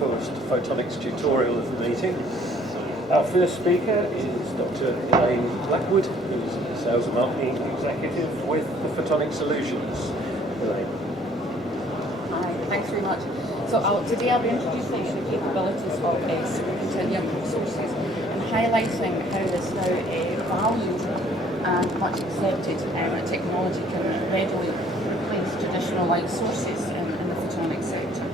first Photonx tutorial of the meeting. Our first speaker is Dr. Elaine Blackwood, who's a Sales and Marketing Executive with the Photonx Solutions. Elaine. Hi, thanks very much. So today I'll be introducing the capabilities of supercontinuum resources and highlighting how this now valued and much accepted technology can readily replace traditional light sources in the photonics sector.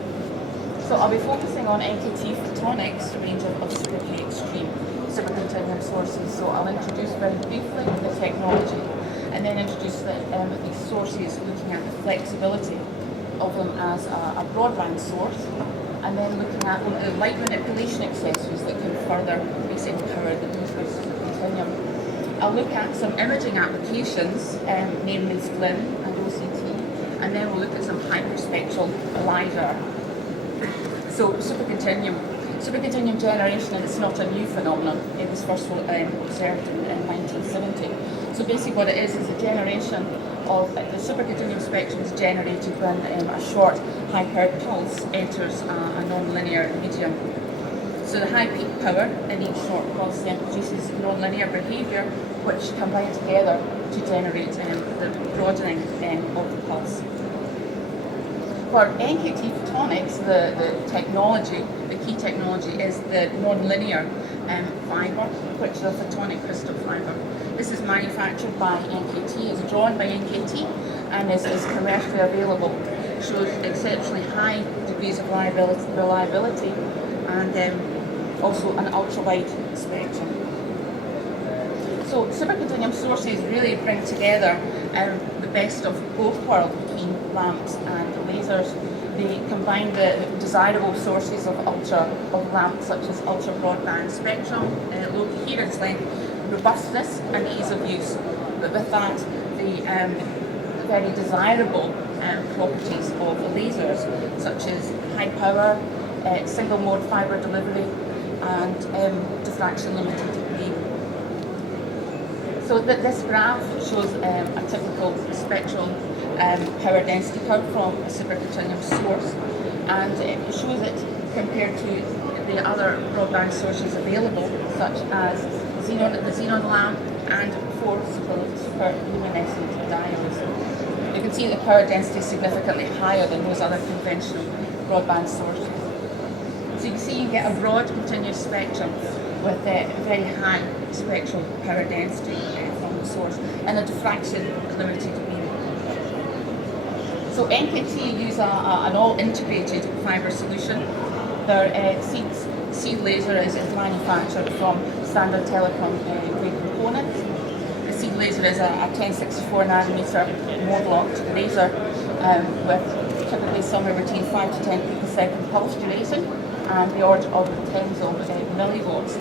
So I'll be focusing on NKT Photonx range of Super K Extreme supercontinuum sources. So I'll introduce very briefly the technology and then introduce these sources looking at the flexibility of them as a broadband source, and then looking at the light manipulation accessories that can further basically power the use of supercontinuum. I'll look at some imaging applications, namely SLIM and OCT, and then we'll look at some hyperspectral LiDAR. So supercontinuum generation, and it's not a new phenomenon. It was first observed in 1970. So basically what it is a generation of the supercontinuum spectrum is generated when a short high-powered pulse enters a non-linear medium. So the high peak power in each short pulse then produces non-linear behaviour, which combine together to generate the broadening of the pulse. For NKT Photonx, the technology, the key technology is the non-linear fibre, which is a photonic crystal fibre. This is manufactured by NKT, is drawn by NKT, and is commercially available. Shows exceptionally high degrees of reliability and also an ultra-wide spectrum. So supercontinuum sources really bring together the best of both worlds between lamps and lasers. They combine the desirable sources of lamps, such as ultra broadband spectrum, low coherence length, robustness and ease of use. But with that, the very desirable properties of lasers, such as high power, single mode fibre delivery, and diffraction limited beam. So this graph shows a typical spectral power density curve from a supercontinuum source, and it shows it compared to the other broadband sources available, such as the xenon lamp and 4 luminescent diodes. You can see the power density is significantly higher than those other conventional broadband sources. So you can see you get a broad continuous spectrum with a very high spectral power density from the source and a diffraction limited beam. So NKT use an all-integrated fibre solution. Their seed laser is manufactured from standard telecom grade components. The seed laser is a 1064 nanometer mode-locked laser with typically somewhere between 5 to 10 picosecond pulse duration and the order of tens of milliwatts.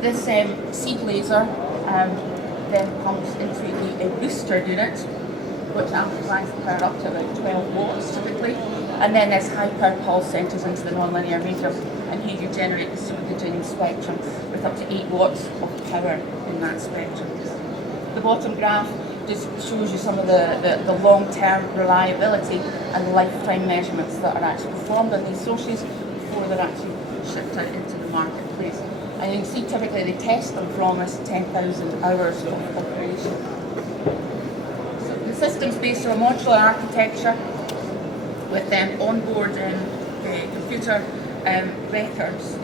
This seed laser then comes into a booster unit, which amplifies the power up to about 12 watts typically, and then this high power pulse enters into the nonlinear medium, and here you generate the supercontinuum spectrum with up to 8 watts of power in that spectrum. The bottom graph just shows you some of the long-term reliability and lifetime measurements that are actually performed on these sources before they're actually shipped out into the marketplace. And you can see typically they test them for almost 10,000 hours of operation. So the system's based on a modular architecture with onboard computer records.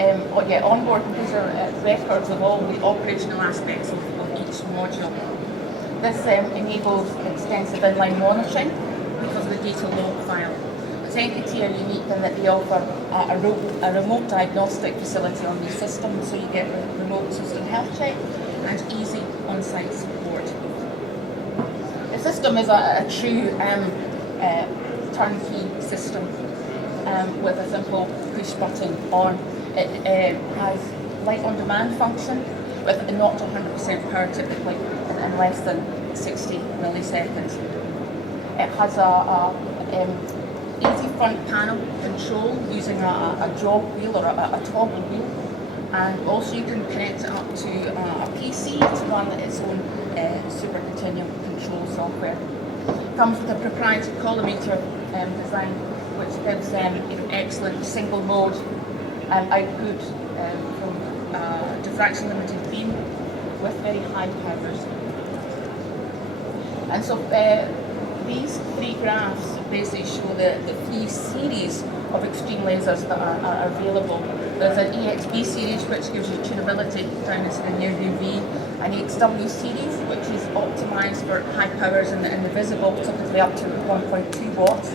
Onboard computer records of all the operational aspects of each module. This enables extensive inline monitoring because of the data log file. NKT are unique in that they offer a remote diagnostic facility on the system, so you get remote system health check and easy on-site support. The system is a true turnkey system with a simple push button on. It has light on demand function with not 100% power typically in less than 60 milliseconds. It has a easy front panel control using a jog wheel or a toggle wheel, and also you can connect it up to a PC to run its own supercontinuum control software. Comes with a proprietary collimator design, which gives excellent single mode output from diffraction limited beam with very high powers. And so these three graphs basically show the three series of extreme lasers that are available. There's an EXB series, which gives you tunability down to the near UV, an EXW series, which is optimized for high powers in the visible, typically up to 1.2 watts,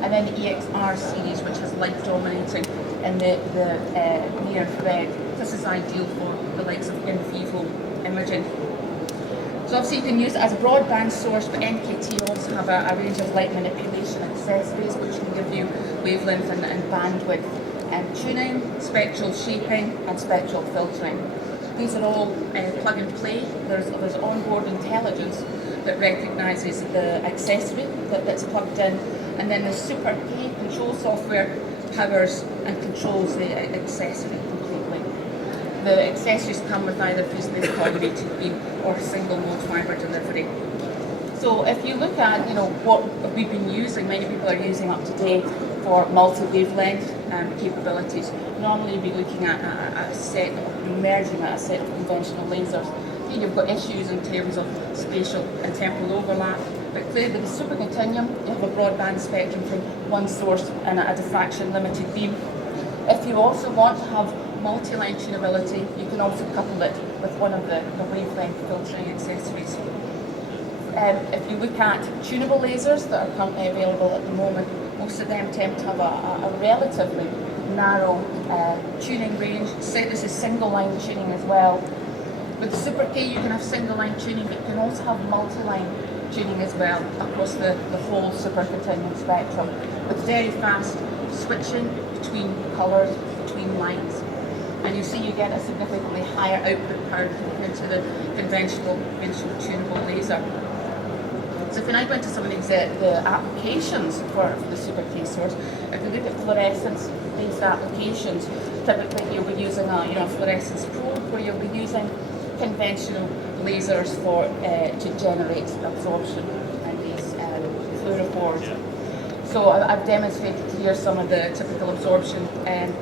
and then the EXR series, which has light dominating in the near infrared. This is ideal for the likes of in vivo imaging. So obviously you can use it as a broadband source, but NKT also have a range of light manipulation accessories which can give you wavelength and bandwidth and tuning, spectral shaping and spectral filtering. These are all plug and play. There's onboard intelligence that recognises the accessory that's plugged in, and then the Super K control software powers and controls the accessory completely. The accessories come with either phase-based coordinated beam or single mode fibre delivery. So if you look at what we've been using, many people are using up to date for multi-wavelength capabilities. Normally you'd be looking at a set of merging at a set of conventional lasers. Here you've got issues in terms of spatial and temporal overlap, but clearly with the super continuum you have a broadband spectrum from one source and a diffraction limited beam. If you also want to have multi-line tunability, you can also couple it with one of the wavelength filtering accessories. If you look at tunable lasers that are currently available at the moment, most of them tend to have a relatively narrow tuning range. This is single line tuning as well. With the Super K you can have single line tuning, but you can also have multi-line tuning as well across the whole super continuum spectrum, with very fast switching between colours, between lines. And you see you get a significantly higher output power compared to the conventional tunable laser. So if we now go into some of the applications for the Super K source, if we look at fluorescence-based applications, typically you'll be using a fluorescence probe where you'll be using conventional lasers to generate absorption in these fluorophores. So I've demonstrated here some of the typical absorption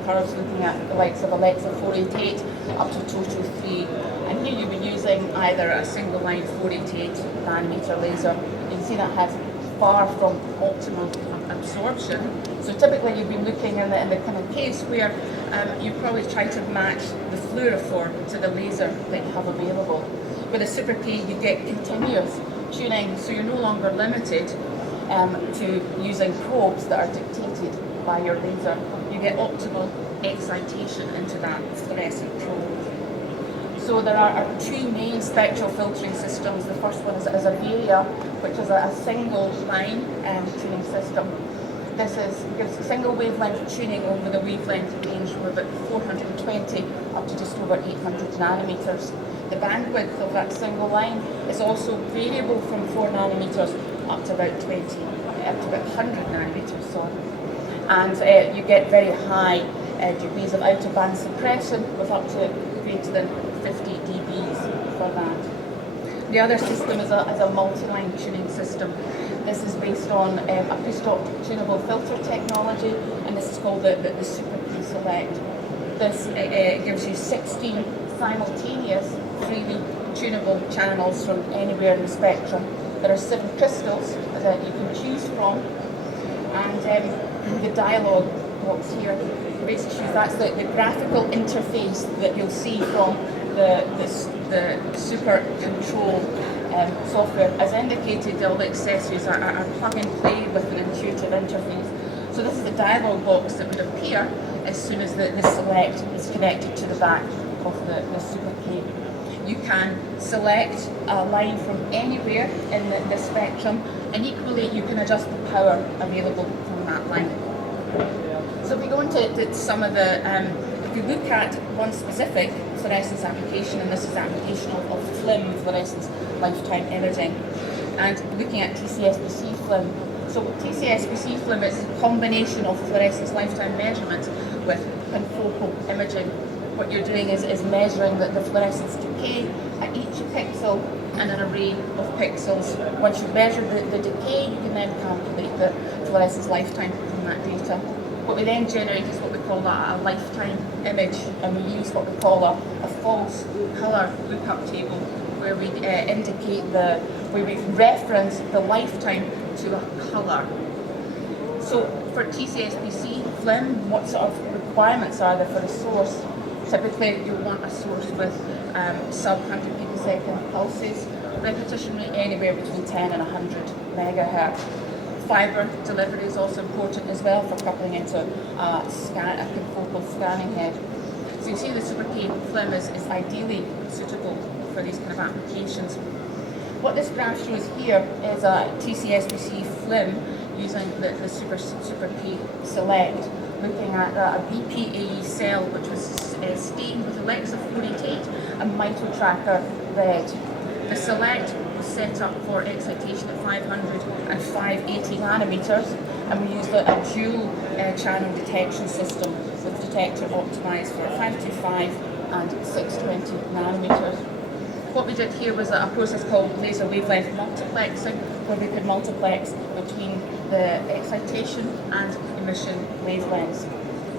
curves, looking at the likes of Alexa 488 up to Toto 3. And here you'll be using either a single line 488 nanometer laser. You can see that has far from optimal absorption. So typically you've been looking in the kind of case where you probably try to match the fluorophore to the laser that you have available. With a Super K you get continuous tuning, so you're no longer limited to using probes that are dictated by your laser. You get optimal excitation into that fluorescent probe. So there are two main spectral filtering systems. The first one is a Varia, which is a single line tuning system. This gives single wavelength tuning over the wavelength range from about 420 up to just over 800 nanometers. The bandwidth of that single line is also variable from 4 nanometers up to about 100 nanometers, and you get very high degrees of out of band suppression with up to greater than 50 dBs for that. The other system is a multi-line tuning system. This is based on acoustic tunable filter technology, and this is called the Super K Select. This gives you 16 simultaneous freely tunable channels from anywhere in the spectrum. There are 7 crystals that you can choose from, and the dialog box here basically shows that's the graphical interface that you'll see from the super control software. As indicated, all the accessories are plug and play with an intuitive interface. So this is the dialog box that would appear as soon as the Select is connected to the back of the Super K. You can select a line from anywhere in the spectrum, and equally you can adjust the power available from that line. So if we go into some of the, if you look at one specific fluorescence application, and this is application of FLIM, fluorescence lifetime imaging, and looking at TCSPC FLIM. So TCSPC FLIM is a combination of fluorescence lifetime measurements with confocal imaging what you're doing is measuring the fluorescence decay at each pixel and an array of pixels. Once you've measured the decay, you can then calculate the fluorescence lifetime from that data. What we then generate is what we call a lifetime image, and we use what we call a false colour lookup table, where we indicate where we reference the lifetime to a colour. So for TCSPC film, what sort of requirements are there for the source? Typically, you want a source with sub 100 picosecond pulses, repetition rate anywhere between 10 and 100 megahertz. Fibre delivery is also important as well for coupling into a confocal scanning head. So you see the Super K film is ideally suitable for these kind of applications. What this graph shows here is a TCSPC film using the Super K Select, looking at a BPAE cell which was stained with Alexa 488 and mitotracker red. The Select was set up for excitation at 500 and 580 nanometers, and we used a dual channel detection system with detector optimized for 525 and 620 nanometers. What we did here was a process called laser wavelength multiplexing, where we could multiplex between the excitation and emission wavelengths.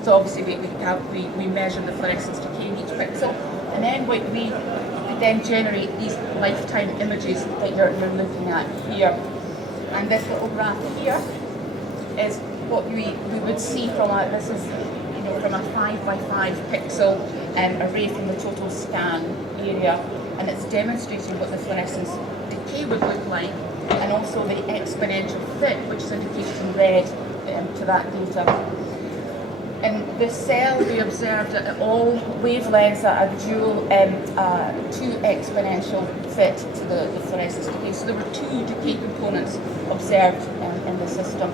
So obviously we measure the fluorescence decay in each pixel, and then we then generate these lifetime images that you're looking at here. And this little graph here is what we would see from this is from a 5 by 5 pixel array from the total scan area, and it's demonstrating what the fluorescence decay would look like, and also the exponential fit, which is indicated in red to that data. In this cell, we observed at all wavelengths a dual 2 exponential fit to the fluorescence decay. So there were 2 decay components observed in the system.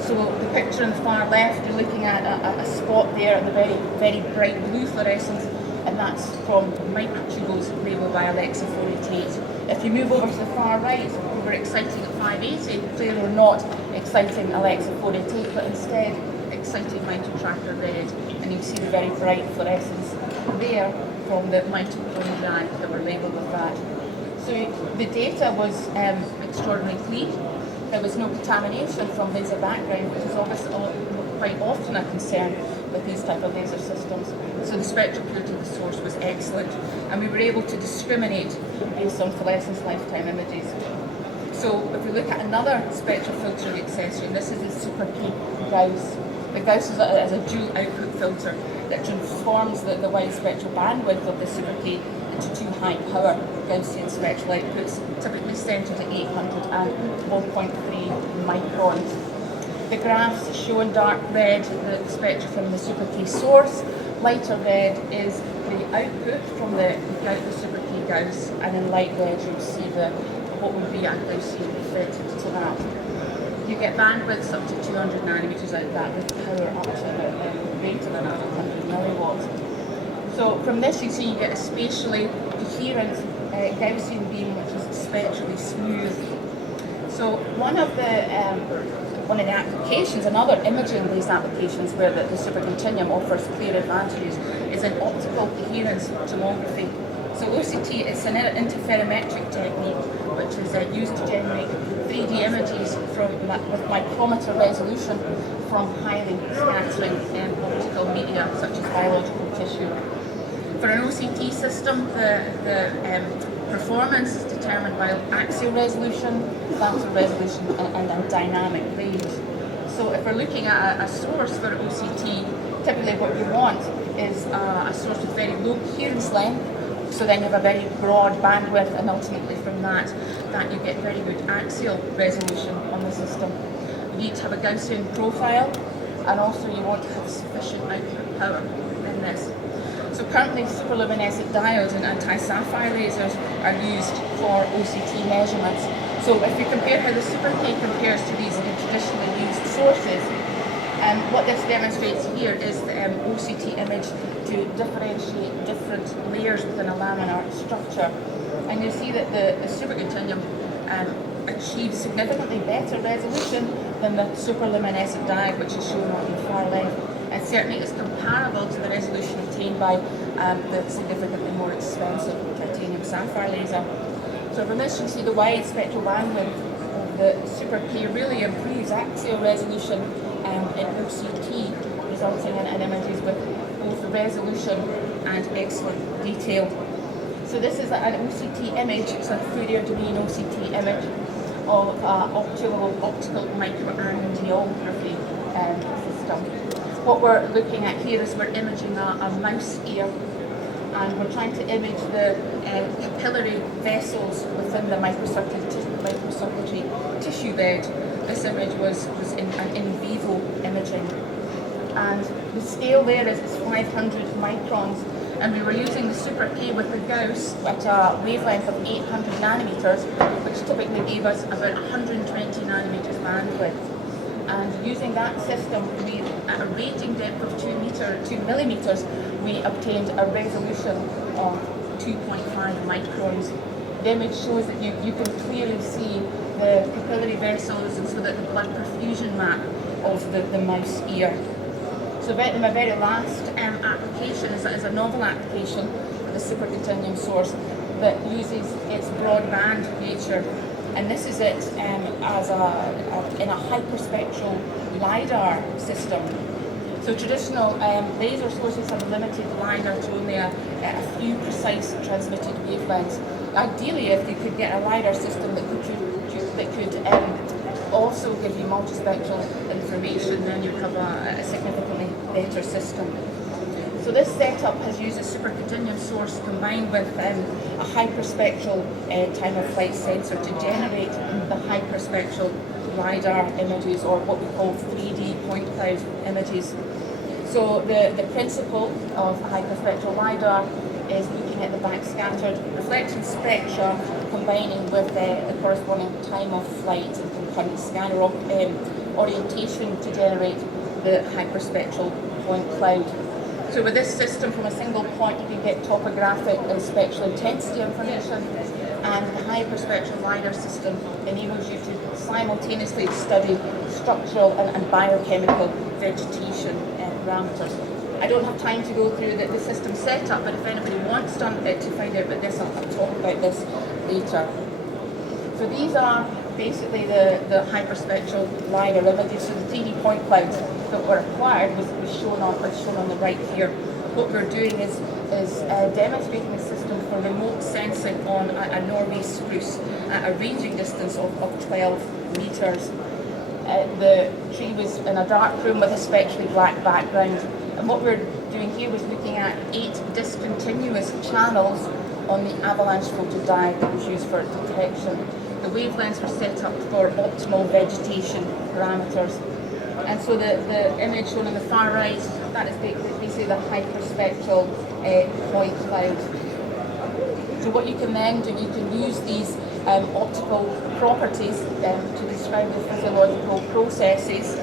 So the picture on the far left, you're looking at a spot there at the very, very bright blue fluorescence, and that's from microtubules labelled by Alexa 488. If you move over to the far right, we were exciting at 580. Clearly we're not exciting Alexa 488, but instead excited mitotracker red, and you see the very bright fluorescence there from the mitochondria that were labelled with that. So the data was extraordinarily clean. There was no contamination from laser background, which is obviously quite often a concern with these type of laser systems. So the spectral purity of the source was excellent, and we were able to discriminate based on fluorescence lifetime images. So if we look at another spectral filtering accessory, and this is the Super K Gauss. The Gauss is a dual output filter that transforms the wide spectral bandwidth of the Super K into 2 high power Gaussian spectral outputs, typically centered at 800 and 1.3 microns. The graphs show in dark red the spectra from the Super K source. Lighter red is the output from the Super K Gauss, and in light red you'll see what would be a Gaussian fit to that. You get bandwidths up to 200 nanometers out of that, with power up to greater than 100 milliwatts. So from this you see you get a spatially coherent Gaussian beam which is spectrally smooth. So one of the applications, another imaging-based applications where the supercontinuum offers clear advantages, is in optical coherence tomography. So OCT is an interferometric technique which is used to generate 3D images with micrometer resolution from highly scattering optical media such as biological tissue. For an OCT system, the performance is determined by axial resolution, lateral resolution, and dynamic range. So if we're looking at a source for OCT, typically what you want is a source with very low coherence length. So then you have a very broad bandwidth, and ultimately from that you get very good axial resolution on the system. You need to have a Gaussian profile, and also you want to have sufficient output power in this. So currently superluminescent diodes and anti-sapphire lasers are used for OCT measurements. So if we compare how the Super K compares to these traditionally used sources, what this demonstrates here is the OCT image to differentiate different layers within a laminar structure. And you see that the supercontinuum achieves significantly better resolution than the superluminescent diode, which is shown on the far left. and certainly it's comparable to the resolution obtained by the significantly more expensive titanium sapphire laser. So from this you see the wide spectral bandwidth of the Super K really improves axial resolution in OCT, resulting in images with both resolution and excellent detail. So this is an OCT image, it's a Fourier domain OCT image of optical microangiography system. What we're looking at here is we're imaging a mouse ear, and we're trying to image the capillary vessels within the microcirculatory tissue bed. This image was an in vivo imaging, and the scale there is 500 microns, and we were using the Super K with the Gauss at a wavelength of 800 nanometers, which typically gave us about 120 nanometers bandwidth. And using that system, we, at a ranging depth of 2 millimeters, we obtained a resolution of 2.5 microns. The image shows that you can clearly see the capillary vessels, and so that the blood perfusion map of the mouse ear. So my very last application is a novel application for the supercontinuum source that uses its broadband nature, and this is it as in a hyperspectral LiDAR system. So traditional laser sources have limited LiDAR to only a few precise transmitted wavelengths. Ideally, if you could get a LiDAR system that could also give you multispectral information, then you'd have a significantly better system. So this setup has used a supercontinuum source combined with a hyperspectral time-of-flight sensor to generate the hyperspectral LiDAR images, or what we call 3D point cloud images. So the principle of hyperspectral LiDAR is looking at the backscattered reflection spectra, combining with the corresponding time of flight and concurrent scanner orientation to generate the hyperspectral point cloud. So with this system, from a single point, you can get topographic and spectral intensity information, and the hyperspectral LiDAR system enables you to simultaneously study structural and biochemical vegetation parameters. I don't have time to go through the system setup, but if anybody wants to find out about this, I'll talk about this later. So these are basically the hyperspectral LiDAR images. So the 3D point clouds that were acquired was shown on the right here. What we're doing is demonstrating a system for remote sensing on a Norway spruce at a ranging distance of 12 meters. The tree was in a dark room with a spectrally black background. And what we're doing here was looking at 8 discontinuous channels on the avalanche photodiode that was used for detection. The wavelengths were set up for optimal vegetation parameters. And so the image shown on the far right, that is basically the hyperspectral point cloud. So what you can then do, you can use these optical properties to describe the physiological processes,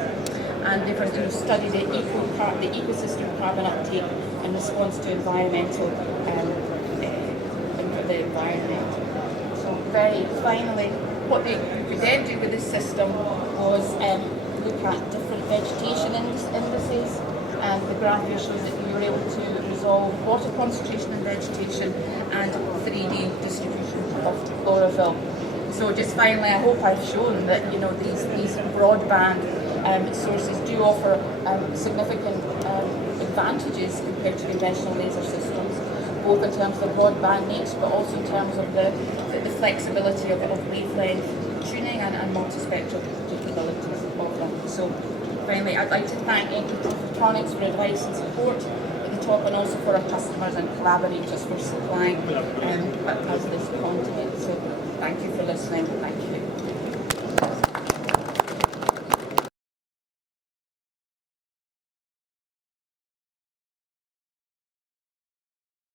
and different to study the ecosystem carbon uptake in response to environmental the environment. So very finally, what we could then do with this system was look at different vegetation indices, and the graph here shows that we were able to resolve water concentration in vegetation and 3D distribution of chlorophyll. So just finally, I hope I've shown that these broadband sources do offer significant advantages compared to conventional laser systems, both in terms of broadband nature, but also in terms of the flexibility of wavelength tuning and multispectral capabilities of them. So finally, I'd like to thank Elaine Photonx for advice and support at the talk, and also for our customers and collaborators for supplying us this content. So thank you for listening. Thank you.